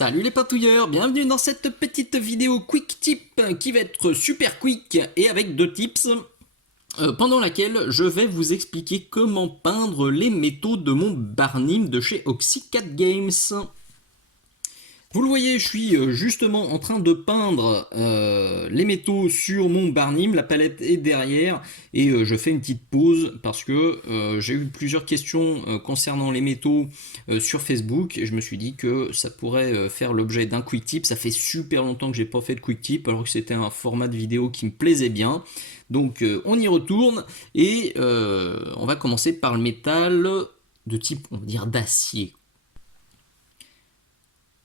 Salut les patouilleurs, bienvenue dans cette petite vidéo quick tip qui va être super quick et avec deux tips pendant laquelle je vais vous expliquer comment peindre les métaux de mon Barnim de chez Oxycat Games. Vous le voyez, je suis justement en train de peindre les métaux sur mon Barnim, la palette est derrière et je fais une petite pause parce que j'ai eu plusieurs questions concernant les métaux sur Facebook et je me suis dit que ça pourrait faire l'objet d'un quick tip. Ça fait super longtemps que j'ai pas fait de quick tip alors que c'était un format de vidéo qui me plaisait bien. Donc on y retourne et on va commencer par le métal de type, on va dire, d'acier.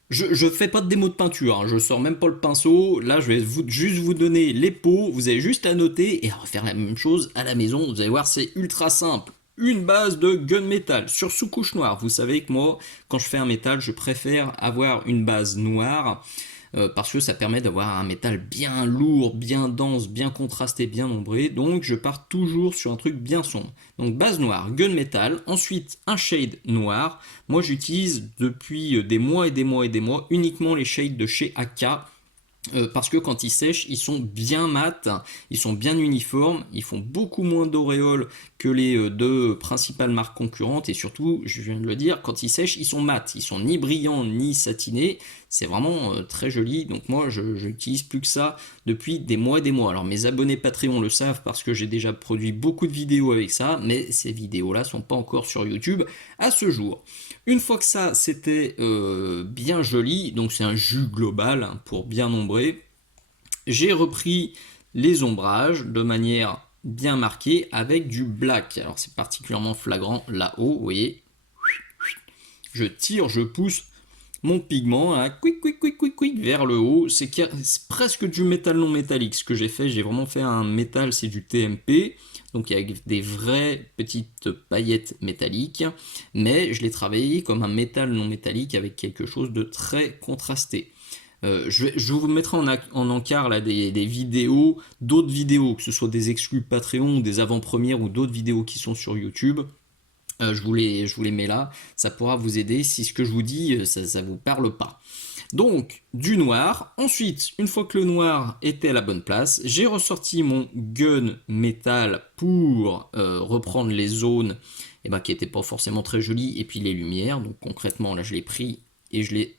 Je fais pas de démo de peinture, hein. Je sors même pas le pinceau. Là, je vais juste vous donner les pots. Vous avez juste à noter et à refaire la même chose à la maison. Vous allez voir, c'est ultra simple. Une base de gunmetal sur sous-couche noire. Vous savez que moi, quand je fais un métal, je préfère avoir une base noire parce que ça permet d'avoir un métal bien lourd, bien dense, bien contrasté, bien ombré. Donc je pars toujours sur un truc bien sombre. Donc base noire, gunmetal, ensuite un shade noir. Moi j'utilise depuis des mois et des mois et des mois uniquement les shades de chez AK. Parce que quand ils sèchent, ils sont bien mat, ils sont bien uniformes, ils font beaucoup moins d'auréoles que les deux principales marques concurrentes et surtout, je viens de le dire, quand ils sèchent, ils sont mat, ils sont ni brillants ni satinés, c'est vraiment très joli. Donc moi, j'utilise plus que ça depuis des mois et des mois. Alors mes abonnés Patreon le savent parce que j'ai déjà produit beaucoup de vidéos avec ça, mais ces vidéos-là sont pas encore sur YouTube à ce jour. Une fois que ça c'était bien joli, donc c'est un jus global hein, pour bien ombrer, j'ai repris les ombrages de manière bien marquée avec du black. Alors c'est particulièrement flagrant là-haut, vous voyez. Je tire, je pousse mon pigment hein, quick, quick, quick, quick, quick, vers le haut. C'est presque du métal non métallique ce que j'ai fait. J'ai vraiment fait un métal, c'est du TMP. Donc avec des vraies petites paillettes métalliques. Mais je l'ai travaillé comme un métal non métallique avec quelque chose de très contrasté. Je vous mettrai en encart là, des vidéos, d'autres vidéos, que ce soit des exclus Patreon, des avant-premières ou d'autres vidéos qui sont sur YouTube. Je vous les mets là, ça pourra vous aider si ce que je vous dis, ça vous parle pas. Donc, du noir. Ensuite, une fois que le noir était à la bonne place, j'ai ressorti mon gun métal pour reprendre les zones eh ben, qui n'étaient pas forcément très jolies et puis les lumières. Donc concrètement, là, je l'ai pris et je l'ai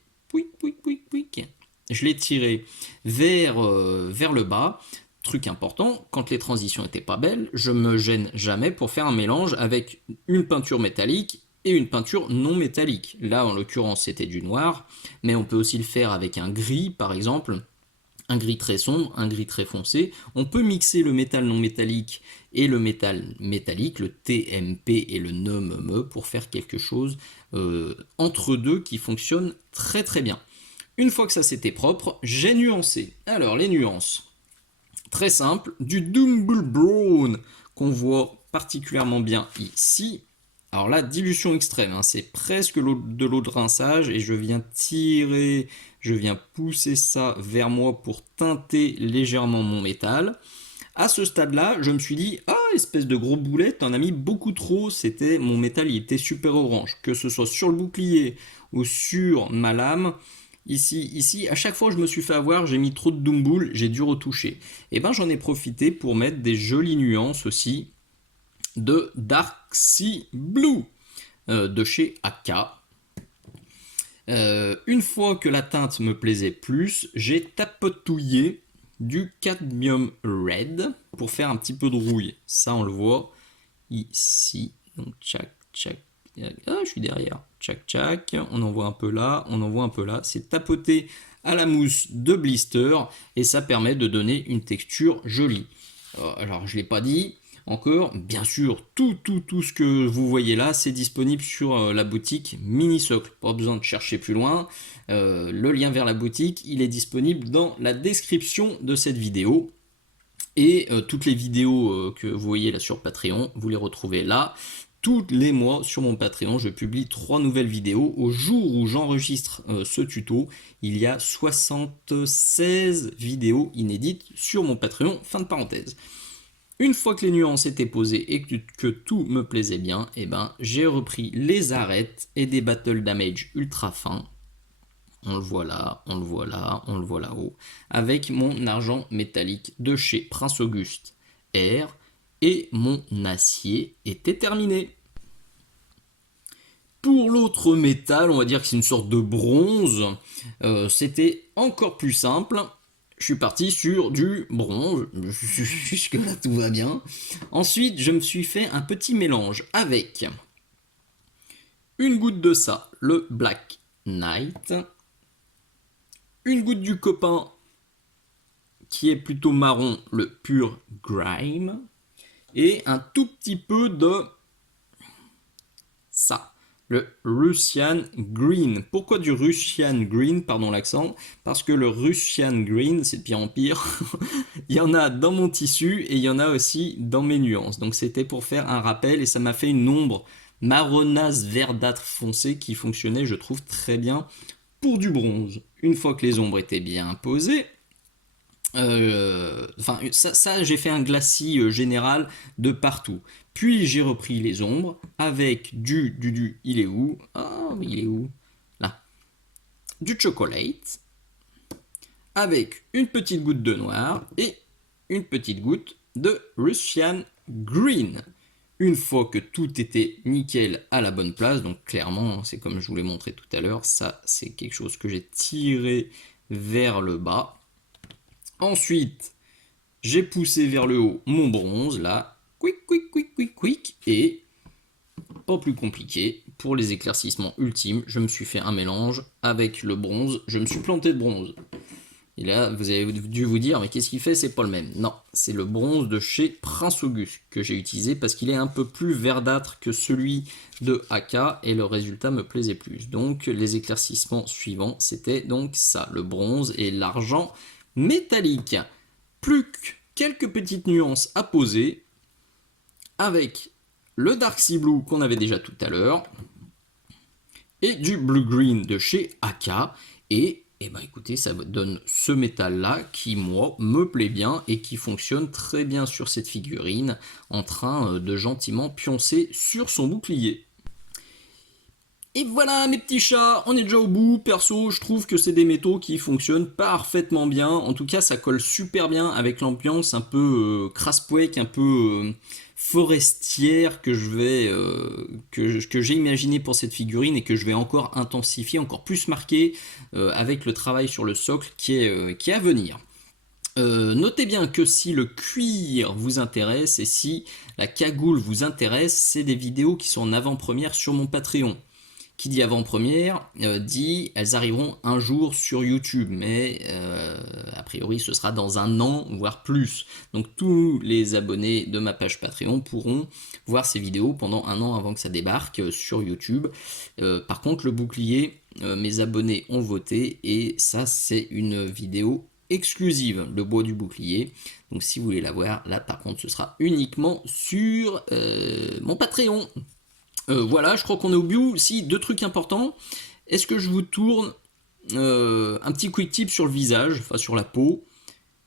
je l'ai tiré vers le bas. Truc important, quand les transitions n'étaient pas belles, je me gêne jamais pour faire un mélange avec une peinture métallique et une peinture non métallique. Là, en l'occurrence, c'était du noir, mais on peut aussi le faire avec un gris, par exemple, un gris très sombre, un gris très foncé. On peut mixer le métal non métallique et le métal métallique, le TMP et le NOME pour faire quelque chose entre deux qui fonctionne très très bien. Une fois que ça c'était propre, j'ai nuancé. Alors les nuances, très simple, du Dumble Brown qu'on voit particulièrement bien ici. Alors là, dilution extrême, hein, c'est presque de l'eau de rinçage et je viens tirer, je viens pousser ça vers moi pour teinter légèrement mon métal. À ce stade-là, je me suis dit, ah, espèce de gros boulet, t'en as mis beaucoup trop, c'était mon métal, il était super orange. Que ce soit sur le bouclier ou sur ma lame, ici, à chaque fois que je me suis fait avoir, j'ai mis trop de Dumble, j'ai dû retoucher. Et ben j'en ai profité pour mettre des jolies nuances aussi de Dark Sea Blue de chez AK. Une fois que la teinte me plaisait plus, j'ai tapotouillé du Cadmium Red pour faire un petit peu de rouille. Ça, on le voit ici. Donc, tchac, tchac. Ah, je suis derrière. Tchac, tchac. On en voit un peu là, on en voit un peu là. C'est tapoté à la mousse de blister et ça permet de donner une texture jolie. Alors, je ne l'ai pas dit encore. Bien sûr, tout ce que vous voyez là, c'est disponible sur la boutique Minisocle. Pas besoin de chercher plus loin. Le lien vers la boutique, il est disponible dans la description de cette vidéo. Et toutes les vidéos que vous voyez là sur Patreon, vous les retrouvez là. Tous les mois sur mon Patreon, je publie 3 nouvelles vidéos. Au jour où j'enregistre ce tuto, il y a 76 vidéos inédites sur mon Patreon. Fin de parenthèse. Une fois que les nuances étaient posées et que tout me plaisait bien, eh ben, j'ai repris les arêtes et des battle damage ultra fins on le voit là, on le voit là, on le voit là-haut, avec mon argent métallique de chez Prince Auguste R, et mon acier était terminé. Pour l'autre métal, on va dire que c'est une sorte de bronze, c'était encore plus simple. Je suis parti sur du bronze, jusque là tout va bien. Ensuite, je me suis fait un petit mélange avec une goutte de ça, le Black Knight, une goutte du copain qui est plutôt marron, le Pure Grime, et un tout petit peu de ça, le Russian Green. Pourquoi du Russian Green, pardon l'accent? Parce que le Russian Green, c'est de pire en pire, il y en a dans mon tissu et il y en a aussi dans mes nuances. Donc c'était pour faire un rappel et ça m'a fait une ombre marronasse verdâtre foncée qui fonctionnait, je trouve, très bien pour du bronze. Une fois que les ombres étaient bien posées, ça j'ai fait un glacis général de partout. Puis j'ai repris les ombres avec il est où? Ah, il est où? Là. Du chocolate, avec une petite goutte de noir et une petite goutte de Russian Green. Une fois que tout était nickel à la bonne place, donc clairement, c'est comme je vous l'ai montré tout à l'heure, ça c'est quelque chose que j'ai tiré vers le bas. Ensuite, j'ai poussé vers le haut mon bronze, là, quick, et pas plus compliqué, pour les éclaircissements ultimes, je me suis fait un mélange avec le bronze, je me suis planté de bronze. Et là, vous avez dû vous dire, mais qu'est-ce qu'il fait? C'est pas le même. Non, c'est le bronze de chez Prince Auguste que j'ai utilisé parce qu'il est un peu plus verdâtre que celui de AK et le résultat me plaisait plus. Donc, les éclaircissements suivants, c'était donc ça, le bronze et l'argent métallique. Plus que quelques petites nuances à poser avec le Dark Sea Blue qu'on avait déjà tout à l'heure et du Blue Green de chez AK et ben écoutez, ça donne ce métal là qui moi me plaît bien et qui fonctionne très bien sur cette figurine en train de gentiment pioncer sur son bouclier. Et voilà mes petits chats, on est déjà au bout. Perso, je trouve que c'est des métaux qui fonctionnent parfaitement bien. En tout cas, ça colle super bien avec l'ambiance un peu craspouec, un peu forestière que j'ai imaginé pour cette figurine et que je vais encore intensifier, encore plus marquer avec le travail sur le socle qui est à venir. Notez bien que si le cuir vous intéresse et si la cagoule vous intéresse, c'est des vidéos qui sont en avant-première sur mon Patreon. Qui dit avant-première, dit elles arriveront un jour sur YouTube, mais a priori ce sera dans un an, voire plus. Donc tous les abonnés de ma page Patreon pourront voir ces vidéos pendant un an avant que ça débarque sur YouTube. Par contre le bouclier, mes abonnés ont voté et ça c'est une vidéo exclusive, le bois du bouclier. Donc si vous voulez la voir, là par contre ce sera uniquement sur mon Patreon. Voilà, je crois qu'on est au bout. Si, deux trucs importants. Est-ce que je vous tourne un petit quick tip sur le visage, enfin sur la peau,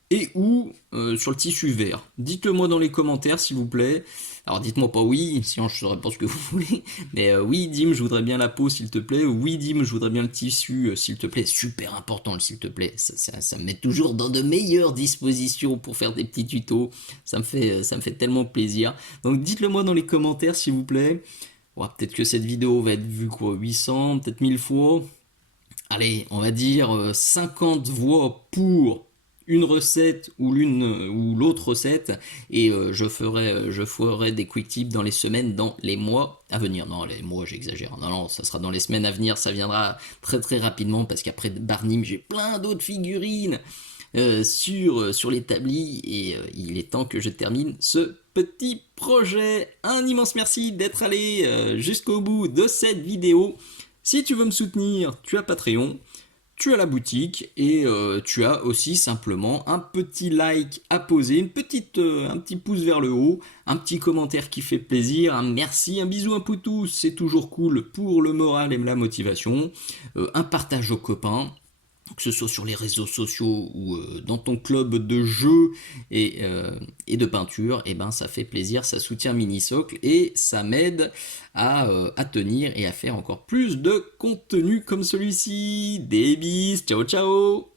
et ou sur le tissu vert? Dites-le moi dans les commentaires s'il vous plaît. Alors dites-moi pas oui, sinon je ne saurais pas ce que vous voulez. Mais oui Dim, je voudrais bien la peau s'il te plaît. Oui Dim, je voudrais bien le tissu s'il te plaît. Super important le s'il te plaît. Ça me met toujours dans de meilleures dispositions pour faire des petits tutos. Ça me fait tellement plaisir. Donc dites-le moi dans les commentaires s'il vous plaît. Ouais, peut-être que cette vidéo va être vue quoi, 800, peut-être 1000 fois. Allez, on va dire 50 voix pour une recette ou l'une ou l'autre recette et je ferai des quick tips dans les semaines, dans les mois à venir. Non, les mois j'exagère. Non, ça sera dans les semaines à venir, ça viendra très très rapidement parce qu'après Barnim, j'ai plein d'autres figurines sur l'établi et il est temps que je termine ce petit projet. Un immense merci d'être allé jusqu'au bout de cette vidéo. Si tu veux me soutenir, tu as Patreon, tu as la boutique et tu as aussi simplement un petit like à poser, un petit pouce vers le haut, un petit commentaire qui fait plaisir, un merci, un bisou, un poutou, c'est toujours cool pour le moral et la motivation, un partage aux copains. que ce soit sur les réseaux sociaux ou dans ton club de jeux et de peinture, et ben ça fait plaisir, ça soutient Minisocle et ça m'aide à tenir et à faire encore plus de contenu comme celui-ci. Des bis, ciao ciao.